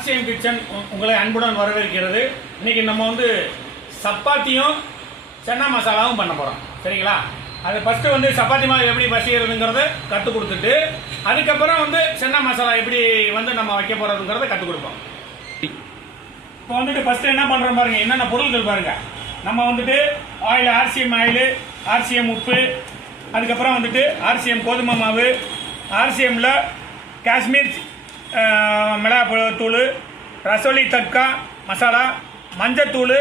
RCM kitchen உங்களை அன்புடன் வரவேற்கிறது. இன்னைக்கு நம்ம வந்து சப்பாத்தியும் சென்னா மசாலாவும் பண்ண போகிறோம் சரிங்களா? அது ஃபஸ்ட்டு வந்து சப்பாத்தி மாவு எப்படி பசிக்கிறதுங்கிறத கற்றுக் கொடுத்துட்டு அதுக்கப்புறம் வந்து சென்னா மசாலா எப்படி வந்து நம்ம வைக்க போகிறதுங்கிறத கற்றுக் கொடுப்போம். இப்போ வந்துட்டு ஃபஸ்ட்டு என்ன பண்ணுறோம் பாருங்க என்னென்ன பொருட்கள் பாருங்கள் நம்ம வந்துட்டு ஆயில் ஆர்சிஎம் ஆயில் ஆர்சிஎம் உப்பு அதுக்கப்புறம் வந்துட்டு ஆர்சிஎம் கோதுமை மாவு ஆர்சிஎம்மில் காஷ்மீர் மிளகாத்தூள் ரசோலி தட்கா மசாலா மஞ்சத்தூள்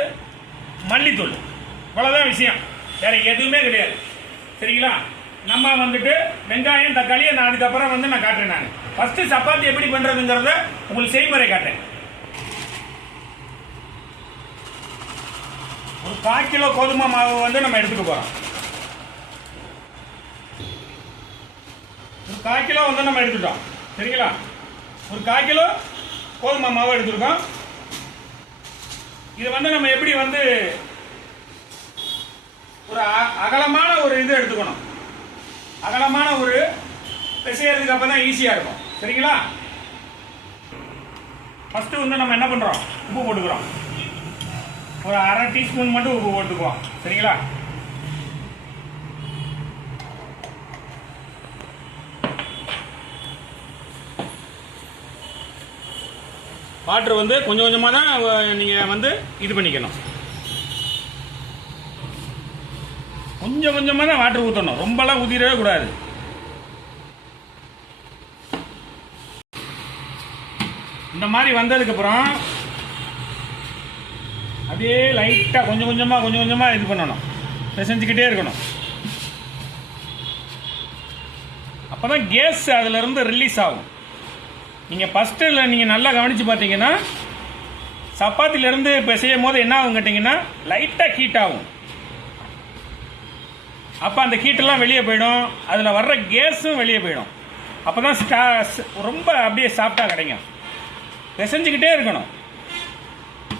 மல்லித்தூள். இவ்வளோதான் விஷயம். வேறு எதுவுமே கிடையாது. சரிங்களா? நம்ம வந்துட்டு வெங்காயம் தக்காளி நான் அதுக்கப்புறம் வந்து நான் காட்டுறேன் நான். ஃபஸ்ட்டு சப்பாத்தி எப்படி பண்ணுறதுங்கிறத உங்களுக்கு செய்முறை காட்டுறேன். ஒரு கால் கிலோ கோதுமை மாவு வந்து நம்ம எடுத்துக்க போகிறோம் ஒரு கால் கிலோ வந்து நம்ம எடுத்துட்டோம். சரிங்களா? ஒரு கால் கிலோ கோதுமை மாவு எடுத்துருக்கோம். இது வந்து நம்ம எப்படி வந்து ஒரு அ- அகலமான ஒரு இது எடுத்துக்கணும். அகலமான ஒரு பிசையறதுக்கு அப்போ தான் ஈஸியாக இருக்கும். சரிங்களா? ஃபஸ்ட்டு வந்து நம்ம என்ன பண்ணுறோம் உப்பு போட்டுக்கிறோம். ஒரு அரை டீஸ்பூன் மட்டும் உப்பு போட்டுக்குவோம். சரிங்களா? வாட்டர் வந்து கொஞ்சம் கொஞ்சமாக தான் நீங்கள் வந்து இது பண்ணிக்கணும். கொஞ்சம் கொஞ்சமாக தான் வாட்டர் ஊற்றணும் ரொம்பலாம் ஊதிடவே கூடாது. இந்த மாதிரி வந்ததுக்கப்புறம் அப்படியே லைட்டாக கொஞ்சம் கொஞ்சமாக கொஞ்சம் கொஞ்சமாக இது பண்ணணும். பிசைஞ்சிக்கிட்டே இருக்கணும். அப்போ தான் கேஸ் அதிலிருந்து ரிலீஸ் ஆகும். நீங்கள் ஃபஸ்ட்டில் நீங்கள் நல்லா கவனித்து பார்த்தீங்கன்னா சப்பாத்திலேருந்து இப்போ செய்யும் போது என்ன ஆகும் கேட்டிங்கன்னா லைட்டாக ஹீட் ஆகும். அப்போ அந்த ஹீட்டெல்லாம் வெளியே போயிடும். அதில் வர்ற கேஸும் வெளியே போயிடும். அப்போ தான் ஸ்டா ரொம்ப அப்படியே சாஃப்டாக கிடைக்கும். பிசைஞ்சிக்கிட்டே இருக்கணும்.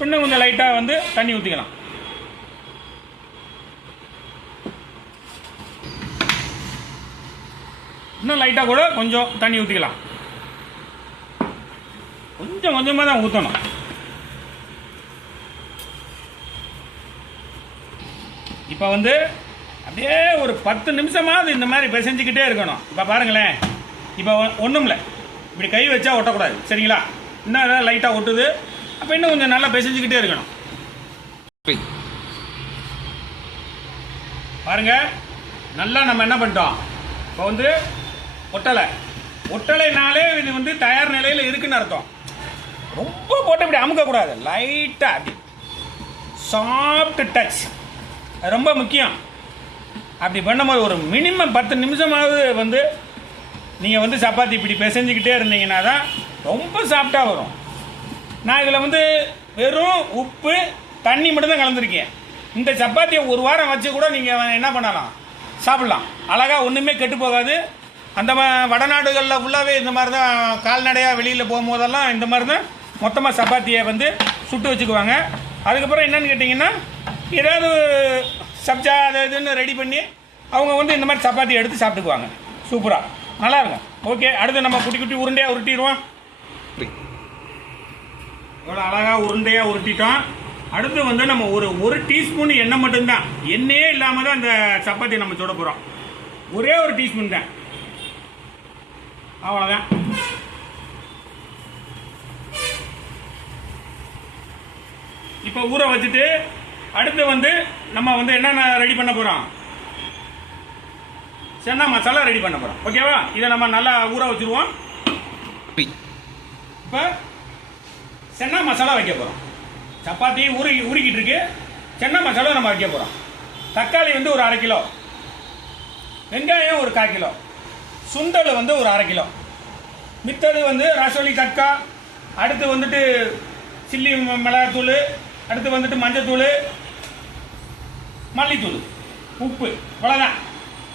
இன்னும் கொஞ்சம் லைட்டாக வந்து தண்ணி ஊற்றிக்கலாம் இன்னும் லைட்டாக கூட கொஞ்சம் தண்ணி ஊற்றிக்கலாம் கொஞ்சம் கொஞ்சமாக தான் ஊற்றணும் இப்போ வந்து அப்படியே ஒரு பத்து நிமிஷமாவது இந்த மாதிரி பிசைஞ்சிக்கிட்டே இருக்கணும். இப்போ பாருங்களேன். இப்போ ஒன்றும் இல்லை இப்படி கை வச்சா ஒட்டக்கூடாது. சரிங்களா? இன்னும் ஏதாவது லைட்டாக ஒட்டுது. அப்போ இன்னும் கொஞ்சம் நல்லா பிசைஞ்சிக்கிட்டே இருக்கணும். பாருங்க. நல்லா நம்ம என்ன பண்ணிட்டோம்? இப்போ வந்து ஒட்டலை. ஒட்டலைனாலே இது வந்து தயார் நிலையில் இருக்குன்னு அர்த்தம். ரொம்ப போட்டு இப்படி அமுக்கக்கூடாது லைட்டாக அப்படி. சாஃப்ட் டச் அது ரொம்ப முக்கியம். அப்படி பண்ணும்போது ஒரு மினிமம் பத்து நிமிஷமாவது வந்து நீங்கள் வந்து சப்பாத்தி இப்படி பிசைஞ்சிக்கிட்டே இருந்தீங்கன்னா தான் ரொம்ப சாஃப்டாக வரும். நான் இதில் வந்து வெறும் உப்பு தண்ணி மட்டும்தான் கலந்துருக்கேன். இந்த சப்பாத்தியை ஒரு வாரம் வச்சு கூட நீங்கள் என்ன பண்ணலாம்? சாப்பிட்லாம். அழகாக ஒன்றுமே கெட்டு போகாது. அந்த ம- வடநாடுகளில் ஃபுல்லாகவே இந்த மாதிரி தான் கால்நடையாக வெளியில் போகும்போதெல்லாம் இந்த மாதிரி தான் மொத்தமாக சப்பாத்தியை வந்து சுட்டு வச்சுக்குவாங்க. அதுக்கப்புறம் என்னன்னு கேட்டிங்கன்னா ஏதாவது சப்ஜா அது இதுன்னு ரெடி பண்ணி அவங்க வந்து இந்த மாதிரி சப்பாத்தி எடுத்து சாப்பிட்டுக்குவாங்க. சூப்பராக நல்லாயிருக்கும் ஓகே அடுத்து நம்ம குட்டி குட்டி உருண்டையாக உருட்டிடுவோம். இவ்வளோ அழகாக உருண்டையாக உருட்டிட்டோம். அடுத்து வந்து நம்ம ஒரு ஒரு டீஸ்பூன் எண்ணெய் மட்டும்தான். எண்ணெயே இல்லாமல் தான் அந்த சப்பாத்தி நம்ம சுட போகிறோம் ஒரே ஒரு டீஸ்பூன் தான். அவ்வளோதான் இப்போ ஊற வச்சுட்டு அடுத்து வந்து நம்ம வந்து என்னென்ன ரெடி பண்ண போகிறோம் சென்னா மசாலா ரெடி பண்ண போகிறோம் ஓகேவா இதை நம்ம நல்லா ஊற வச்சுருவோம். இப்போ சென்னா மசாலா வைக்க போகிறோம் சப்பாத்தி உரு உருக்கிட்டு இருக்கு. சென்னா மசாலா நம்ம வைக்க போகிறோம் தக்காளி வந்து ஒரு அரை கிலோ. வெங்காயம் ஒரு கால் கிலோ. சுண்டல் வந்து ஒரு அரை கிலோ. மித்தது வந்து ரசோலி தக்கா அடுத்து வந்துட்டு சில்லி மிளகாத்தூள். அடுத்து வந்துட்டு மஞ்சத்தூள் மல்லித்தூள் உப்பு இவ்வளோதான்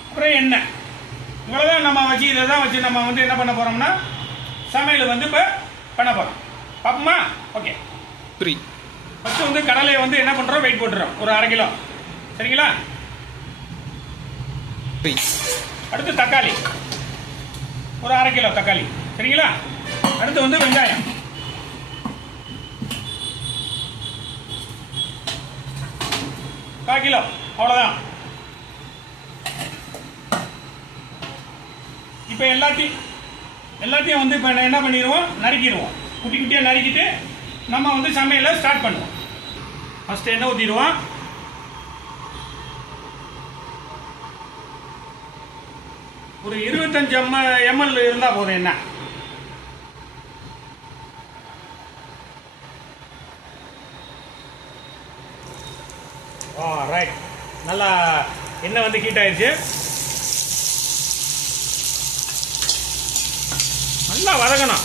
அப்புறம் எண்ணெய். இவ்வளோதான் நம்ம வச்சு இதை தான் வச்சு நம்ம வந்து என்ன பண்ண போகிறோம்னா சமையல் வந்து இப்போ பண்ண போகிறோம் பார்ப்போமா? ஓகே த்ரீ ஃபஸ்ட்டு வந்து கடலையை வந்து என்ன பண்ணுறோம் வெயிட் போட்டுறோம். ஒரு அரை கிலோ. சரிங்களா? அடுத்து தக்காளி. ஒரு அரை கிலோ தக்காளி. சரிங்களா? அடுத்து வந்து வெங்காயம். கால் கிலோ அவ்வளோதான் இப்போ எல்லாத்தையும் எல்லாத்தையும் வந்து இப்போ என்ன பண்ணிடுவோம்? நறுக்கிடுவோம். குட்டி குட்டியாக நறுக்கிட்டு நம்ம வந்து சமையலை ஸ்டார்ட் பண்ணுவோம். ஃபஸ்ட்டு எண்ணெய் ஊற்றிடுவோம் ஒரு இருபத்தஞ்சு எம் எம்எல் இருந்தால் போதும் என்ன ஆ ரைட் நல்லா எண்ணெய் வந்து ஹீட் ஆயிடுச்சு நல்லா வதங்கணும்.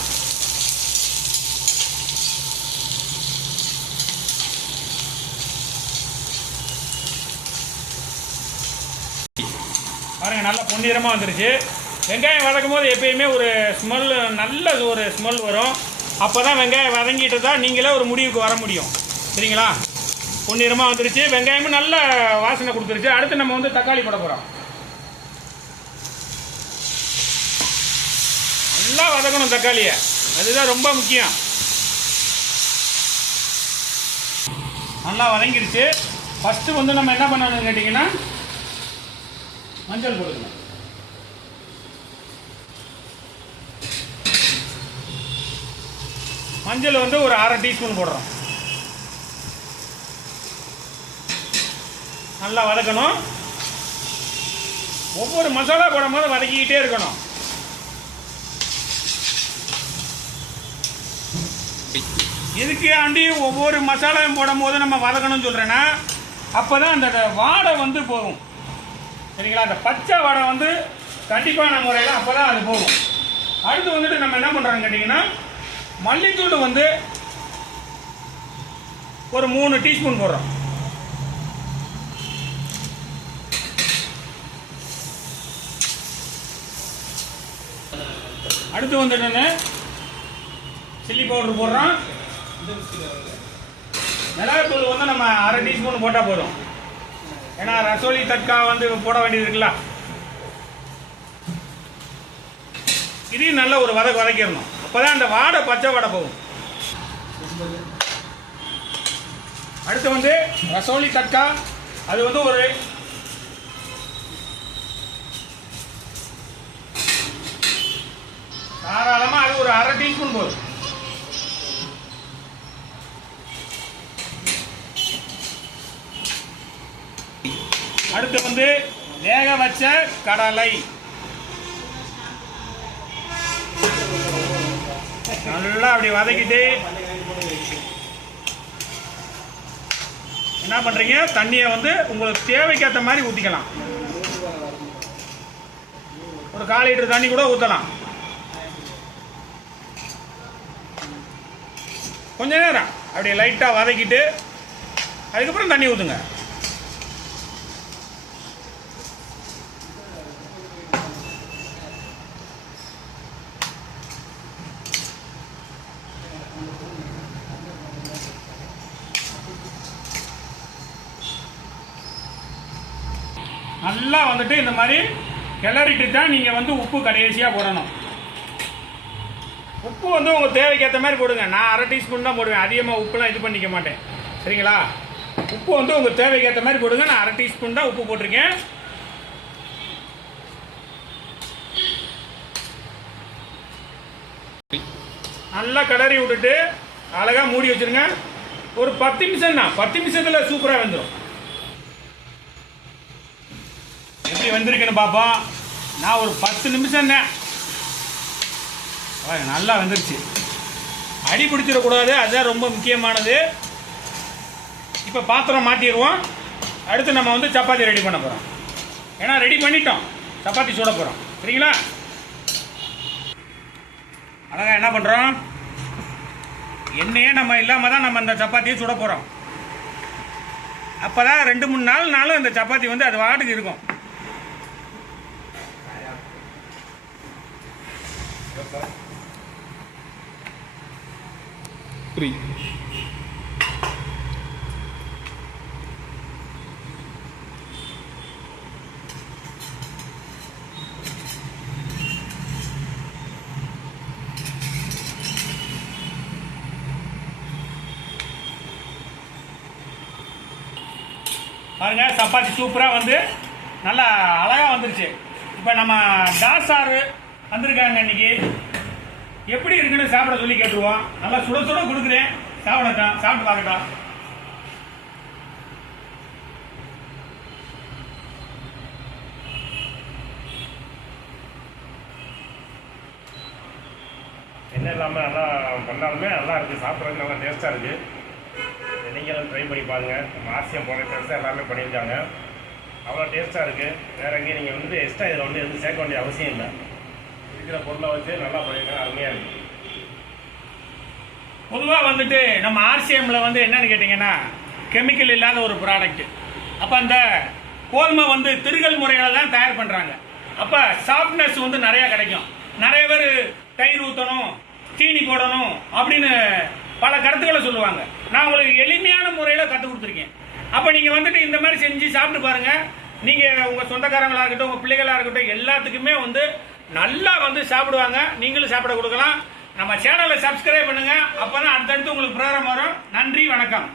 பாருங்கள் நல்லா பொன்னிறமாக வந்துருச்சு. வெங்காயம் வதக்கும் போது எப்பயுமே ஒரு ஸ்மெல் நல்ல ஒரு ஸ்மெல் வரும். அப்போ தான் வெங்காயம் வதங்கிட்டு தான் நீங்களே ஒரு முடிவுக்கு வர முடியும். சரிங்களா? பொன்னிறமாக வந்துருச்சு. வெங்காயமும் நல்ல வாசனை கொடுத்துருச்சு. அடுத்து நம்ம வந்து தக்காளி போட போகிறோம் நல்லா வதக்கணும் தக்காளியை. அதுதான் ரொம்ப முக்கியம். நல்லா வதங்கிடுச்சு ஃபஸ்ட்டு வந்து நம்ம என்ன பண்ணணும்னு கேட்டிங்கன்னா மஞ்சள் போடுக்கணும் மஞ்சள் வந்து ஒரு அரை டீஸ்பூன் போடுறோம். நல்லா வதக்கணும். ஒவ்வொரு மசாலா போடும் போது வதக்கிக்கிட்டே இருக்கணும். எதுக்கு ஆண்டி ஒவ்வொரு மசாலாவும் போடும் போது நம்ம வதக்கணும்னு சொல்கிறேன்னா அப்போ தான் அந்த வாடை வந்து போகும். சரிங்களா? அந்த பச்சை வாடை வந்து கண்டிப்பான முறையில் அப்போ தான் அது போகும். அடுத்து வந்துட்டு நம்ம என்ன பண்ணுறோம்னு கேட்டிங்கன்னா மல்லித்தூள் வந்து ஒரு மூணு டீஸ்பூன் போடுறோம். அடுத்து வந்துட்டு சில்லி பவுடர் போடுறோம். மிளகாத்தூள் வந்து நம்ம அரை டீஸ்பூன் போட்டால் போதும். ஏன்னா ரசோலி தட்கா வந்து போட வேண்டியது இருக்குல்ல. இதையும் நல்ல ஒரு வதக்கு வதக்கிடணும். அப்போதான் அந்த வாடை பச்சை வாடை போகும். அடுத்து வந்து ரசோலி தட்கா. அது வந்து ஒரு தாராளமாக அது ஒரு அரை டீஸ்பூன் போதும். அடுத்து வந்து வேக வச்ச கடலை. நல்லா அப்படி வதக்கிட்டு என்ன பண்றீங்க? தண்ணியை வந்து உங்களுக்கு தேவைக்கேற்ற மாதிரி ஊற்றிக்கலாம் ஒரு கால் லிட்டர் தண்ணி கூட ஊற்றலாம் கொஞ்ச நேரம். அப்படியே லைட்டாக வதக்கிட்டு அதுக்கப்புறம் தண்ணி ஊற்றுங்க நல்லா வந்துட்டு இந்த மாதிரி கிளறிட்டு தான் நீங்கள் வந்து உப்பு கடைசியாக போடணும். உப்பு வந்து உங்கள் தேவைக்கு ஏற்ற மாதிரி போடுங்க. நான் அரை டீஸ்பூன் தான் போடுவேன். அதிகமாக உப்புலாம் இது பண்ணிக்க மாட்டேன். சரிங்களா? உப்பு வந்து உங்கள் தேவைக்கு ஏற்ற மாதிரி போடுங்க. நான் அரை டீஸ்பூன் தான் உப்பு போட்டிருக்கேன். நல்லா கிளறி விட்டுட்டு அழகாக மூடி வச்சிருங்க. ஒரு பத்து நிமிஷம் தான். பத்து நிமிஷத்தில் சூப்பராக வந்துடும் எப்படி வந்திருக்குன்னு பார்ப்போம் நான் ஒரு பத்து நிமிஷம் தான். நல்லா வந்துருச்சு. அடி பிடிச்சிடக்கூடாது அதுதான் ரொம்ப முக்கியமானது. இப்போ பாத்திரம் மாட்டிடுவோம். அடுத்து நம்ம வந்து சப்பாத்தி ரெடி பண்ண போகிறோம் ஏன்னா ரெடி பண்ணிட்டோம். சப்பாத்தி சுட போகிறோம் சரிங்களா? அழகா என்ன பண்ணுறோம் எண்ணெயே நம்ம இல்லாமல் தான் நம்ம அந்த சப்பாத்தியை சுட போகிறோம் அப்போ தான் ரெண்டு மூணு நாள் நாளும் இந்த சப்பாத்தி வந்து அது வாட்டுக்கு இருக்கும். Three. பாருங்க சப்பாத்தி சூப்பராக வந்து நல்லா அழகாக வந்துருச்சு இப்போ நம்ம தாஸ் வந்திருக்காங்க இன்றைக்கி எப்படி இருக்குன்னு சாப்பிட சொல்லி கேட்டுருவோம். நல்லா சுட சுட கொடுக்குறேன். சாப்பிடட்டும் சாப்பிட்டு பார்க்கட்டும் என்ன இல்லாமல் நல்லா பண்ணாலுமே நல்லா இருக்குது சாப்பிட்றதுக்கு நல்லா டேஸ்ட்டாக இருக்குது நீங்களும் ட்ரை பண்ணி பாருங்கள் நம்ம ஆசியம் போன டேஸ்ட்டாக எல்லாமே பண்ணியிருக்காங்க. அவ்வளோ டேஸ்ட்டாக இருக்குது வேறு எங்கேயும் நீங்கள் வந்து எக்ஸ்ட்ரா இதில் வந்து எதுவும் சேர்க்க வேண்டிய அவசியம் இல்லை. இருக்கிற பொருளை வச்சு நல்லா பண்ணியிருக்காங்க அருமையாக இருக்குது பொதுவாக வந்துட்டு நம்ம ஆர்சிஎம்ல வந்து என்னன்னு கேட்டிங்கன்னா கெமிக்கல் இல்லாத ஒரு ப்ராடக்ட் அப்போ அந்த கோதுமை வந்து திருகல் முறையில் தான் தயார் பண்ணுறாங்க அப்போ சாஃப்ட்னஸ் வந்து நிறையா கிடைக்கும். நிறைய பேர் தயிர் ஊற்றணும் தீனி போடணும் அப்படின்னு பல கருத்துக்களை சொல்லுவாங்க. நான் உங்களுக்கு எளிமையான முறையில் கற்றுக் கொடுத்துருக்கேன். அப்போ நீங்கள் வந்துட்டு இந்த மாதிரி செஞ்சு சாப்பிட்டு பாருங்கள் நீங்கள் உங்கள் சொந்தக்காரங்களாக இருக்கட்டும் உங்கள் பிள்ளைகளாக இருக்கட்டும் எல்லாத்துக்குமே வந்து நல்லா வந்து சாப்பிடுவாங்க. நீங்களும் சாப்பிட கொடுக்கலாம். நம்ம சேனலை சப்ஸ்கிரைப் பண்ணுங்க. அப்பதான் அடுத்தடுத்து உங்களுக்கு ப்ரோக்ராம் வரும். நன்றி வணக்கம்.